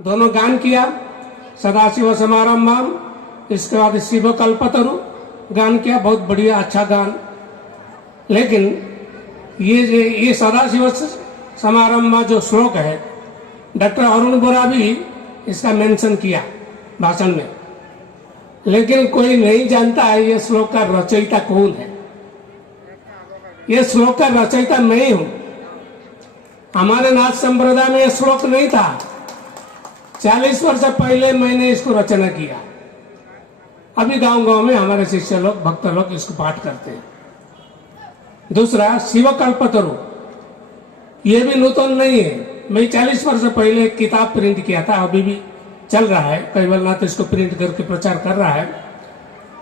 दोनों गान किया, सदाशिव समारंभम, इसके बाद शिव कल्पतरु गान किया, बहुत बढ़िया अच्छा गान। लेकिन ये सदाशिव समारंभ जो श्लोक है, डॉक्टर अरुण बोरा भी इसका मेंशन किया भाषण में, लेकिन कोई नहीं जानता है ये श्लोक का रचयिता कौन है। ये श्लोक का रचयिता मैं ही हूं। हमारे नाथ संप्रदाय में ये श्लोक नहीं था। 40 वर्ष पहले मैंने इसको रचना किया। अभी गांव गांव में हमारे शिष्य लोग, भक्त लोग इसको पाठ करते हैं। दूसरा शिव कल्पतरु, ये भी नूतन नहीं है। मैं 40 वर्ष पहले एक किताब प्रिंट किया था, अभी भी चल रहा है। कैवलनाथ इसको प्रिंट करके प्रचार कर रहा है।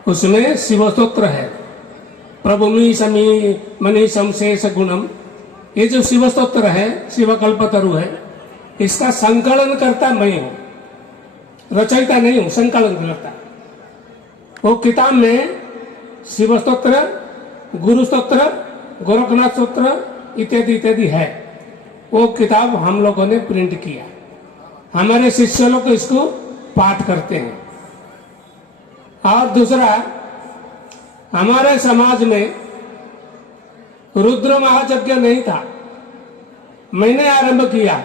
उसमें शिव स्तोत्र है, प्रभुमि समी मनी समशेष गुणम। ये जो शिव स्तोत्र है, शिव कल्पतरु है, इसका संकलन करता मैं हूं, रचयिता नहीं हूं, संकलन करता। वो किताब में शिव स्तोत्र, गुरु स्तोत्र, गोरखनाथ स्तोत्र इत्यादि इत्यादि है। वो किताब हम लोगों ने प्रिंट किया। हमारे शिष्य लोग इसको पाठ करते हैं। और दूसरा, हमारे समाज में रुद्र महायज्ञ नहीं था, मैंने आरंभ किया।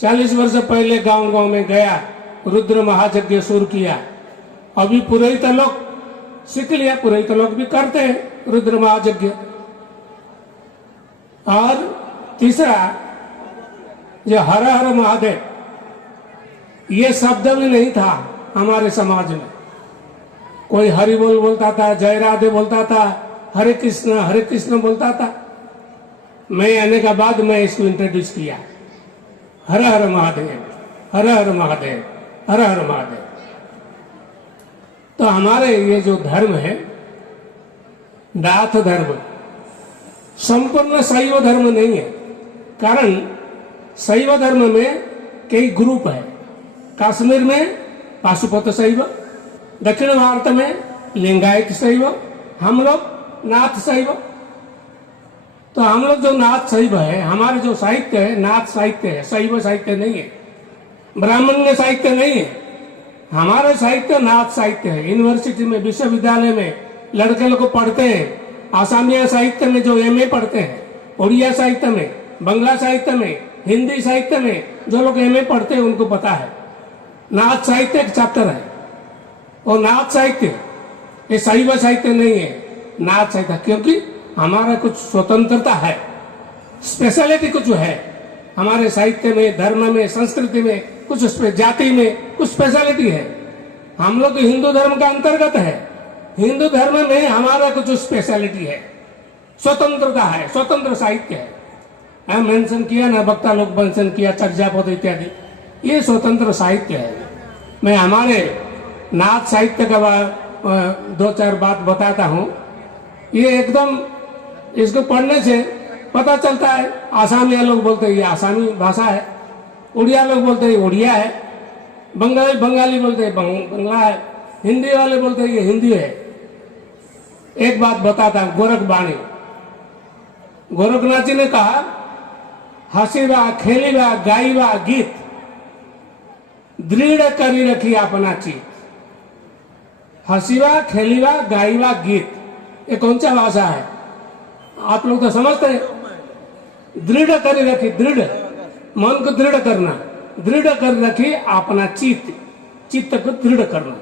40 वर्ष पहले गांव गांव में गया, रुद्र महायज्ञ शुरू किया। अभी पुरोहित लोग सीख लिया, पुरोहित लोग भी करते हैं रुद्र महायज्ञ। और तीसरा, जो हर हर महादेव, ये शब्द भी नहीं था हमारे समाज में। कोई हरि बोल बोलता था, जय राधे बोलता था, हरे कृष्ण बोलता था। मैं आने के बाद मैं इसको इंट्रोड्यूस किया, हर हर महादेव, हर हर महादेव, हर हर महादेव। तो हमारे ये जो धर्म है, नाथ धर्म, संपूर्ण शैव धर्म नहीं है। कारण शैव धर्म में कई ग्रुप है। कश्मीर में पाशुपत शैव, दक्षिण भारत में लिंगायत शैव, हम लोग नाथ शैव। तो हम लोग जो नाथ शैव है, हमारे जो साहित्य है नाथ साहित्य है, शैव साहित्य नहीं है, ब्राह्मण साहित्य नहीं है। हमारा साहित्य नाथ साहित्य है। यूनिवर्सिटी में, विश्वविद्यालय में लड़के लोग को पढ़ते हैं। आसामिया साहित्य में जो एमए पढ़ते हैं, उड़िया साहित्य में, बंगला साहित्य में, हिंदी साहित्य में जो लोग एमए पढ़ते हैं उनको पता है नाथ साहित्य एक चैप्टर है। और नाथ साहित्य ये शैव साहित्य नहीं है, नाथ साहित्य। क्योंकि हमारा कुछ स्वतंत्रता है, स्पेशलिटी कुछ है हमारे साहित्य में, धर्म में, संस्कृति में, कुछ जाति में कुछ स्पेशलिटी है। हम लोग हिंदू धर्म का अंतर्गत है। हिंदू धर्म में हमारा कुछ स्पेशलिटी है, स्वतंत्रता है, स्वतंत्र साहित्य है। हम मेंशन किया ना, वक्ता लोग मेंशन किया, चर्चापद इत्यादि, ये स्वतंत्र साहित्य है। मैं हमारे नाथ साहित्य का 2-4 बात बताता हूँ। ये एकदम, इसको पढ़ने से पता चलता है। आसामिया लोग बोलते हैं ये आसामी भाषा है, उड़िया लोग बोलते हैं ये उड़िया है, बंगाली बोलते हैं बंगला है, हिंदी वाले बोलते हैं ये हिंदी है। एक बात बताता हूं, गोरखवाणी। गोरखनाथ जी ने कहा, हसीबा खेलीबा गाईबा गीत, दृढ़ करी रखी अपना चित। हसीबा खेलीबा गाईबा गीत, ये कौन सा भाषा है? आप लोग तो समझते हैं। दृढ़ करी रखी, दृढ़, मन को दृढ़ करना, दृढ़ कर रखी अपना चित्त, चित्त को दृढ़ करना।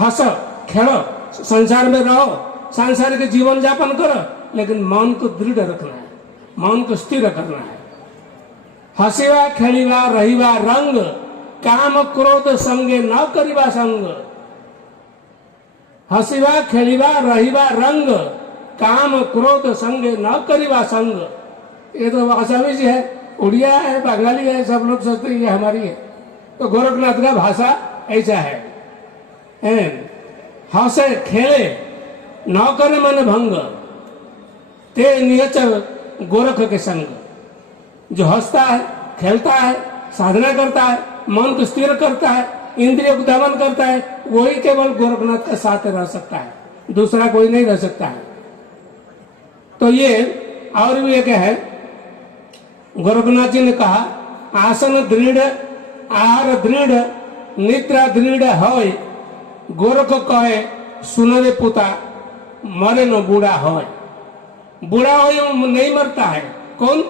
हंसो खेलो, संसार में रहो, सांसारिक जीवन यापन करो, लेकिन मन को दृढ़ रखना है, मन को स्थिर करना है। हसीवा खेलीवा रहीवा रंग, काम क्रोध संगे न करीबा संग। हसीवा खेलीवा रहीवा रंग, काम क्रोध संगे न करीबा संग। ये तो आसामी जी है, उड़िया है, बंगाली है, सब लोग सोचते हैं ये हमारी है। तो गोरखनाथ का भाषा ऐसा है। हंसे खेले न करे मन भंग, ते नियच गोरख के संग। जो हंसता है, खेलता है, साधना करता है, मन को स्थिर करता है, इंद्रियों को दमन करता है, वही केवल गोरखनाथ के साथ रह सकता है, दूसरा कोई नहीं रह सकता है। तो ये और भी एक है, गोरखनाथ जी ने कहा, आसन दृढ़ आहार दृढ़ निद्रा दृढ़ है गोरख कहे सुनरे पुता मरे न बूढ़ा है। बूढ़ा हो नहीं मरता है कौन?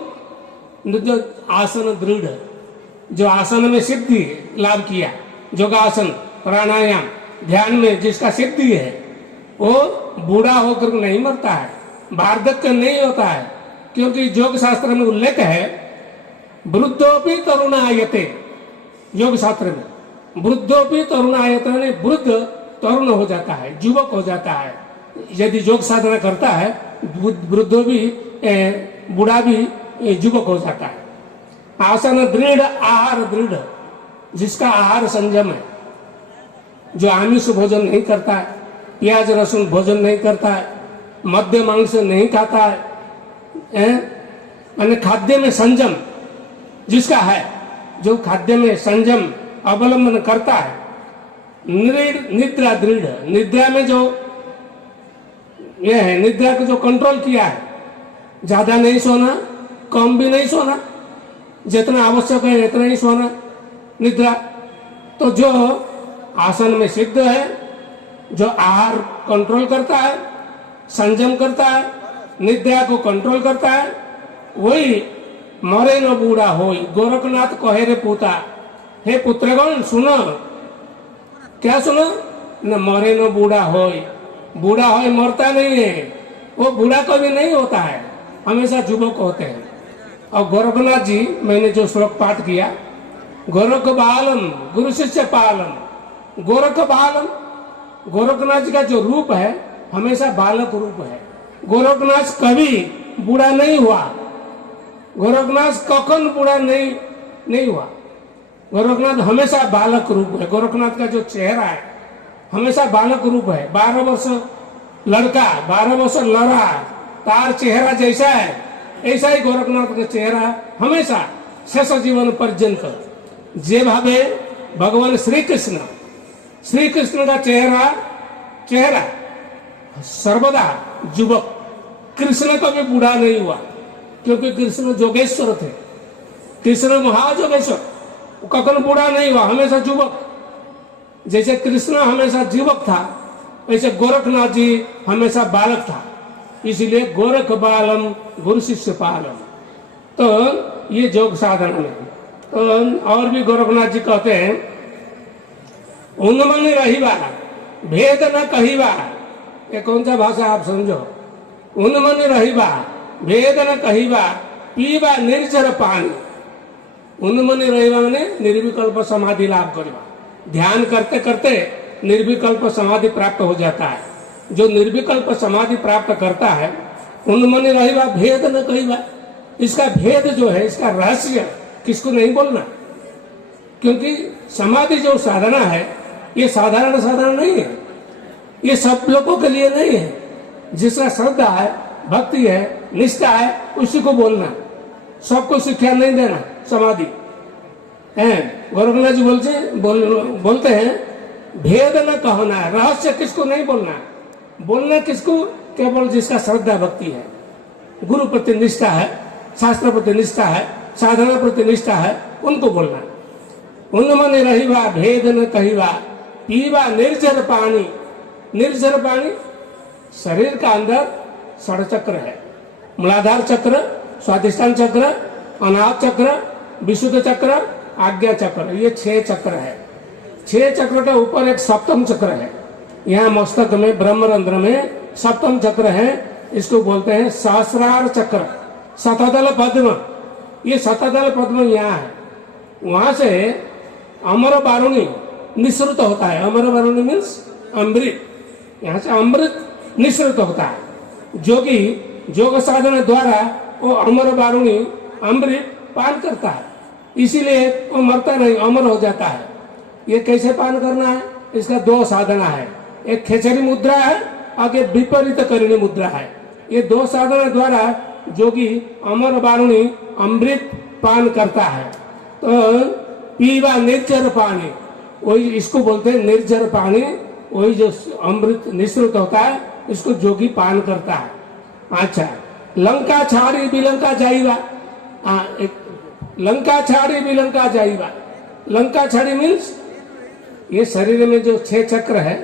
जो आसन दृढ़, जो आसन में सिद्धि लाभ किया, योगासन प्राणायाम ध्यान में जिसका सिद्धि है वो बूढ़ा होकर नहीं मरता है, वार्धक्य नहीं होता है। क्योंकि योग शास्त्र में उल्लेख है वृद्धोपि तरुणायते, योग शास्त्र में वृद्धोपि तरुणायते ने वृद्ध तरुण हो जाता है, युवक हो जाता है यदि योग साधना करता है। वृद्धो भी बूढ़ा भी युवक हो जाता है। आसन दृढ़ आहार दृढ़, जिसका आहार संयम है, जो आमिष भोजन नहीं करता है, प्याज लहसुन भोजन नहीं करता है, मध्य मांस नहीं खाता है, खाद्य में संयम जिसका है, जो खाद्य में संयम अवलंबन करता है। निद्रा दृढ़, निद्रा में जो यह है, निद्रा को जो कंट्रोल किया है, ज्यादा नहीं सोना कम भी नहीं सोना, जितना आवश्यक है इतना ही सोना निद्रा। तो जो आसन में सिद्ध है, जो आहार कंट्रोल करता है, संयम करता है, निद्रा को कंट्रोल करता है, वही मरे न बूढ़ा होई। गोरखनाथ कहे रे पुता, हे पुत्रगण सुनो, क्या सुनो? न मरे न बूढ़ा होई। बूढ़ा होए मरता नहीं है, वो बूढ़ा कभी नहीं होता है, हमेशा युवक होते हैं। और गोरखनाथ जी, मैंने जो श्लोक पाठ किया, गोरख बालम गुरु शिष्य पालम, गोरख बालम, गोरखनाथ जी का जो रूप है हमेशा बालक रूप है। गोरखनाथ कभी बूढ़ा नहीं हुआ, गोरखनाथ कखन बूढ़ा नहीं हुआ। गोरखनाथ हमेशा बालक रूप है। गोरखनाथ का जो चेहरा है हमेशा बालक रूप है। 12 वर्ष लड़का 12 वर्ष लड़ा, तार चेहरा जैसा है ऐसा ही गोरखनाथ का चेहरा हमेशा शेष जीवन पर्यंत। जे भावे भगवान श्री कृष्ण का चेहरा सर्वदा युवक। कृष्ण कभी बूढ़ा नहीं हुआ, क्योंकि कृष्ण जोगेश्वर थे, कृष्ण महाजोगेश्वर, कखन बूढ़ा नहीं हुआ, हमेशा युवक। जैसे कृष्ण हमेशा युवक था, वैसे गोरखनाथ जी हमेशा बालक था, इसलिए गोरख बालम गुरु शिष्य पालम। तो ये योग साधना में तो और भी गोरखनाथ जी कहते हैं, उन्मन रहिबा भेद न कहिबा। ये कौन सा भाषा आप समझो? उन्मन रहिबा भेद न कहिबा, पीबा निर्जर पानी। उन्मन रहिबा माने निर्विकल्प समाधि लाभ करवा। ध्यान करते करते निर्विकल्प समाधि प्राप्त हो जाता है। जो निर्विकल्प समाधि प्राप्त करता है, उन्मन रहिबा भेद न कहिबा, इसका भेद जो है, इसका रहस्य किसको नहीं बोलना। क्योंकि समाधि जो साधना है ये साधारण साधना नहीं है, ये सब लोगों के लिए नहीं है। जिसका श्रद्धा है, भक्ति है, निष्ठा है, उसी को बोलना, सबको शिक्षा नहीं देना। समाधि गोरखनाथ जी बोलते हैं भेद न कहना, रहस्य किसको नहीं बोलना। बोलना किसको? केवल जिसका श्रद्धा भक्ति है, गुरु प्रति निष्ठा है, शास्त्र प्रति निष्ठा है, साधना प्रति निष्ठा है, उनको बोलना। उन्मन रहिबा भेद न कहिबा, पीबा निर्जर पानी। निर्जर पानी, शरीर का अंदर 6 चक्र है, मूलाधार चक्र, स्वाधिष्ठान चक्र, अनाहत चक्र, विशुद्ध चक्र, आज्ञा चक्र, ये 6 चक्र है। 6 चक्र के ऊपर एक सप्तम चक्र है, यहाँ मस्तक में ब्रह्मरंध्र में सप्तम चक्र है, इसको बोलते हैं सहस्रार चक्र, शतदल पद्म। ये शतदल पद्म यहाँ है, वहां से अमर बारुणी निःसृत होता है। अमर बारुणी मीन्स अमृत, यहाँ से अमृत निःसृत होता है। जो कि योग साधना द्वारा वो अमर बारुणी अमृत पान करता है, इसीलिए वो मरता नहीं, अमर हो जाता है। ये कैसे पान करना है? इसका 2 साधना है, एक खेचरी मुद्रा है और एक विपरीत करिणी मुद्रा है। ये 2 साधना द्वारा जोगी अमर बारुणी अमृत पान करता है। तो पीवा निर्जर पानी, वही इसको बोलते हैं निर्जर पानी। वही जो अमृत निःसृत होता है इसको जोगी पान करता है। अच्छा, लंका छाड़ी बिलंका जाइबा, लंका छाड़ी बिलंका जाइबा, लंका छड़ी मीन्स ये शरीर में जो 6 चक्र है,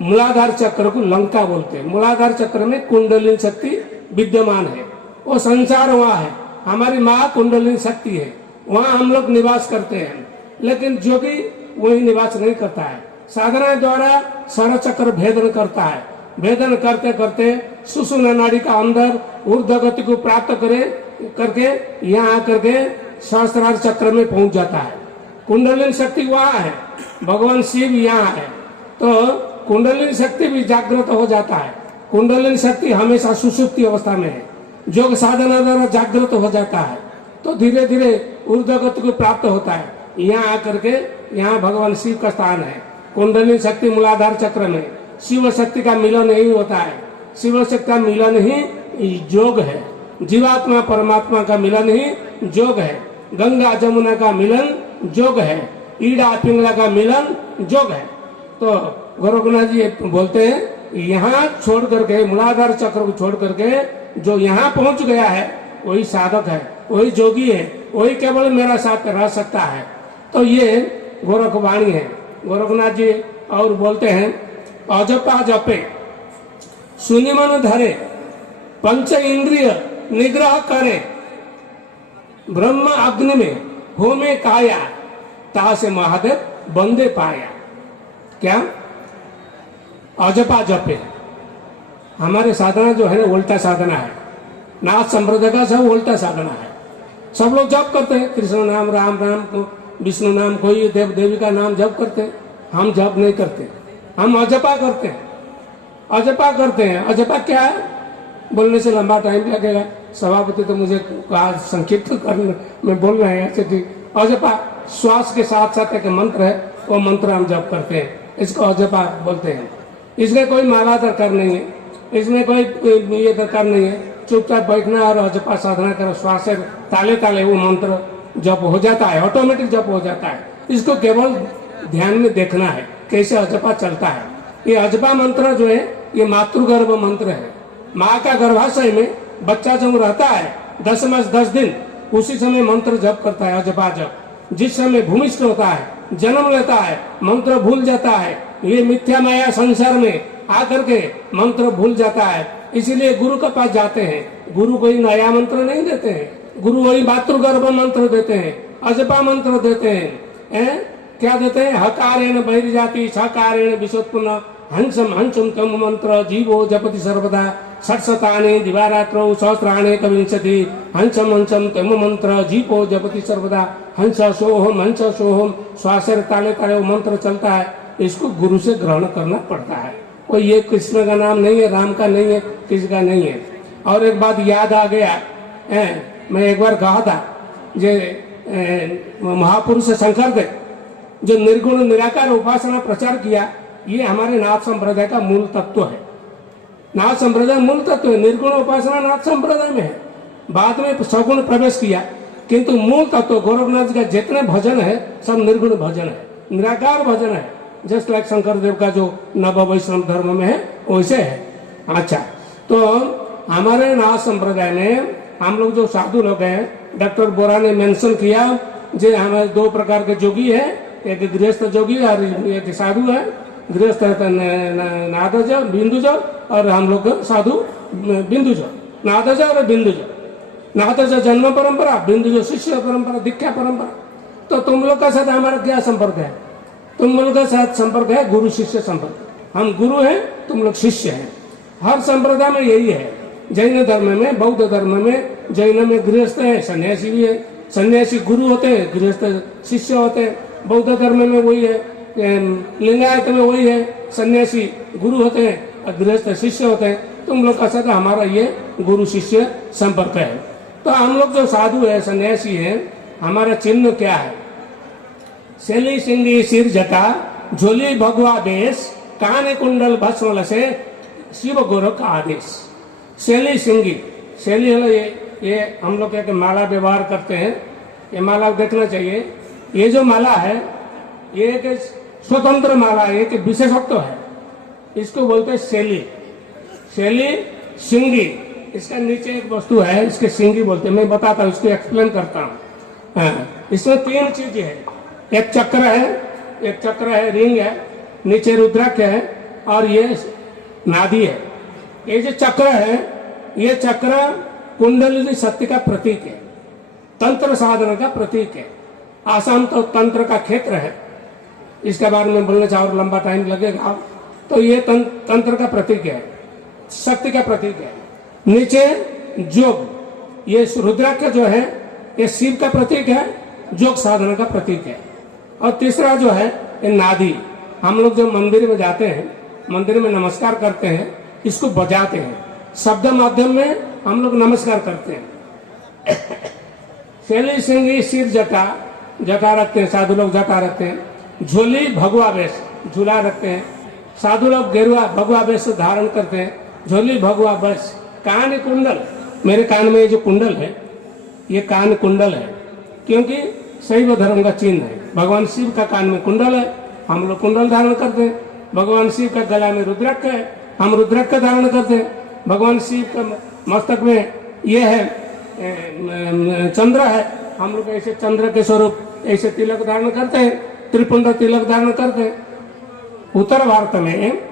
मूलाधार चक्र को लंका बोलते हैं। मूलाधार चक्र में कुंडलिनी शक्ति विद्यमान है, वो संसार वहाँ है, हमारी माँ कुंडलिनी शक्ति है, वहाँ हम लोग निवास करते हैं। लेकिन जोगी वही निवास नहीं करता है, साधना द्वारा सारा चक्र भेदन करता है। भेदन करते करते सुषुम्ना नाड़ी का अंदर ऊर्ध्व गति को प्राप्त करके यहाँ आकर के सहस्त्रार चक्र में पहुंच जाता है। कुंडलिनी शक्ति वहाँ है, भगवान शिव यहाँ है, तो कुंडलिनी शक्ति भी जागृत हो जाता है। कुंडलिनी शक्ति हमेशा सुषुप्ति अवस्था में है, योग साधना द्वारा जागृत हो जाता है, तो धीरे धीरे ऊर्ध्व गति को प्राप्त होता है। यहाँ आकर के यहाँ भगवान शिव का स्थान है। कुंडलिनी शक्ति मूलाधार चक्र में शिव शक्ति का मिलन नहीं होता है। शिव शक्ति का मिलन ही योग है, जीवात्मा परमात्मा का मिलन ही योग है, गंगा जमुना का मिलन योग है, ईड़ा पिंगला का मिलन योग है। तो गोरखनाथ जी बोलते हैं यहाँ छोड़ करके, मूलाधार चक्र को छोड़ करके जो यहाँ पहुंच गया है वही साधक है, वही जोगी है, वही केवल मेरा साथ रह सकता है। तो ये गोरखवाणी है। गोरखनाथ जी और बोलते हैं अजपा जपे सुनि मन धरे, पंच इंद्रिय निग्रह करे, ब्रह्म अग्नि में होमे काया, तासे महादेव बंदे पाया। क्या अजपा जपे, हमारे साधना जो है ना उल्टा साधना है। नाथ संप्रदाय का सब उल्टा साधना है। सब लोग जप करते हैं, कृष्ण नाम, राम नाम, विष्णु नाम, कोई देव देवी का नाम जप करते हैं। हम जप नहीं करते, हम अजपा करते हैं। अजपा करते हैं। अजपा क्या है बोलने से लंबा टाइम लगेगा, सभापति तो मुझे संक्षिप्त करने में बोल रहे हैं। ठीक, अजपा श्वास के साथ साथ एक मंत्र है, वो मंत्र हम जप करते हैं, इसको अजपा बोलते हैं। इसमें कोई माला दरकार नहीं है, इसमें कोई ये दरकार नहीं है, चुपचाप बैठना और अजपा साधना करो, श्वास से ताले ताले वो मंत्र जप हो जाता है, ऑटोमेटिक जप हो जाता है। इसको केवल ध्यान में देखना है कैसे अजपा चलता है। ये अजपा मंत्र जो है ये मातृगर्भ मंत्र है। माँ का गर्भाशय में बच्चा जब रहता है 10 मास 10 दिन, उसी समय मंत्र जप करता है, अजपा जप। जिस समय भूमिष्ठ होता है, जन्म लेता है, मंत्र भूल जाता है, ये मिथ्या माया संसार में आकर के मंत्र भूल जाता है। इसीलिए गुरु के पास जाते हैं। गुरु कोई नया मंत्र नहीं देते हैं, गुरु वही मातृगर्भ मंत्र देते हैं, अजपा मंत्र देते हैं। क्या देते हैं? हकारेण बहिर्जाति सकारेण विशोत्पन्न हंसम हंसम तम मंत्र जीवो जपति सर्वदा षट्शतानि दिवारात्रौ सहस्राणि कविंशति हंसम हंसम तम मंत्र जीवो जपति सर्वदा हंस सोहम श्वास ताले ताले वो मंत्र चलता है। इसको गुरु से ग्रहण करना पड़ता है। कोई ये कृष्ण का नाम नहीं है, राम का नहीं है, किसी का नहीं है। और एक बात याद आ गया, मैं एक बार कहा था महापुरुष शंकर देव जो निर्गुण निराकार उपासना प्रचार किया, ये हमारे नाथ संप्रदाय का मूल तत्व है। नाथ संप्रदाय मूल तत्व है, निर्गुण उपासना नाथ संप्रदाय में है। बाद में सगुण प्रवेश किया, किंतु मूल तत्व गोरखनाथ जी का जितने भजन है सब निर्गुण भजन है, निराकार भजन है। जस्ट लाइक शंकर देव का जो नव वैष्णव धर्म में है वैसे है। अच्छा, तो हमारे नाथ संप्रदाय में हम लोग जो साधु लोग हैं, डॉक्टर बोरा ने मेंशन किया जे हमारे 2 प्रकार के जोगी है, एक गृहस्थ जोगी और एक साधु है। गृहस्थ है नादज बिंदुज और हम लोग साधु बिंदुज, नादज और बिंदुज। नादज जन्म परंपरा, बिंदुज शिष्य परंपरा, दीक्षा परंपरा। तो तुम लोग का साथ हमारा क्या संपर्क है? तुम लोग का साथ संपर्क है गुरु शिष्य संपर्क। हम गुरु हैं, तुम लोग शिष्य हैं। हर संप्रदाय में यही है। जैन धर्म में, बौद्ध धर्म में, जैन में गृहस्थ है, सन्यासी भी है। सन्यासी गुरु होते हैं, गृहस्थ शिष्य होते हैं। बौद्ध धर्म में वही है, लिंगायत में वही है, सन्यासी गुरु होते हैं और गृहस्थ शिष्य होते हैं। तुम लोग का साथ हमारा ये गुरु शिष्य संपर्क है। तो हम लोग जो साधु है, सन्यासी है, हमारा चिन्ह क्या है? शैली सिंगी सिर जटा, झोली भगवा बेस, कान कुंडल भस्म से शिव गुरु का आदेश। शैली सिंगी, शैली ये हम लोग क्या माला व्यवहार करते हैं, ये माला देखना चाहिए। ये जो माला है ये एक स्वतंत्र माला है, एक विशेषत्व है। इसको बोलते हैं शैली। शैली सिंगी, इसका नीचे एक वस्तु है, इसके सिंगी बोलते हैं। मैं बताता हूँ, इसको एक्सप्लेन करता हूँ। इसमें 3 चीजें है। एक चक्र है, रिंग है, नीचे रुद्राक्ष है और ये नादि है। ये जो चक्र है, ये चक्र कुंडलिनी शक्ति का प्रतीक है, तंत्र साधना का प्रतीक है। आसाम तो तंत्र का क्षेत्र है, इसके बारे में बोलने से और लंबा टाइम लगेगा। तो ये तंत्र का प्रतीक है, शक्ति का प्रतीक है। नीचे जोग, ये रुद्राक्ष जो है ये शिव का प्रतीक है, जोग साधना का प्रतीक है। और तीसरा जो है ये नादि, हम लोग जो मंदिर में जाते हैं, मंदिर में नमस्कार करते हैं, इसको बजाते हैं, शब्द माध्यम में हम लोग नमस्कार करते हैं। शैली सिंह सिर जटा रखते हैं, साधु लोग जटा रखते हैं। झोली भगवा वेश, झूला रखते हैं। साधु लोग गेरुआ भगवा वेश धारण करते हैं, झोली भगवा वेश। कान कुंडल, मेरे कान में ये जो कुंडल है ये कान कुंडल है, क्योंकि शैव धर्म का चिन्ह है। भगवान शिव का कान में कुंडल है, हम लोग कुंडल धारण करते हैं। भगवान शिव का गला में रुद्राक्ष है, हम रुद्राक्ष धारण करते हैं। भगवान शिव का मस्तक में ये है चंद्र है, हम लोग ऐसे चंद्र के स्वरूप ऐसे तिलक धारण करते हैं, त्रिपुंड तिलक धारण करते हैं। उत्तर भारत में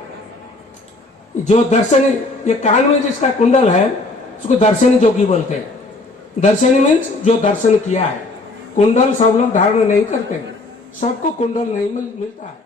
जो दर्शनी, ये कान में जिसका कुंडल है उसको दर्शनी जोगी बोलते हैं। दर्शनी मीन्स जो दर्शन किया है। कुंडल सब लोग धारण नहीं करते हैं, सबको कुंडल नहीं मिलता है।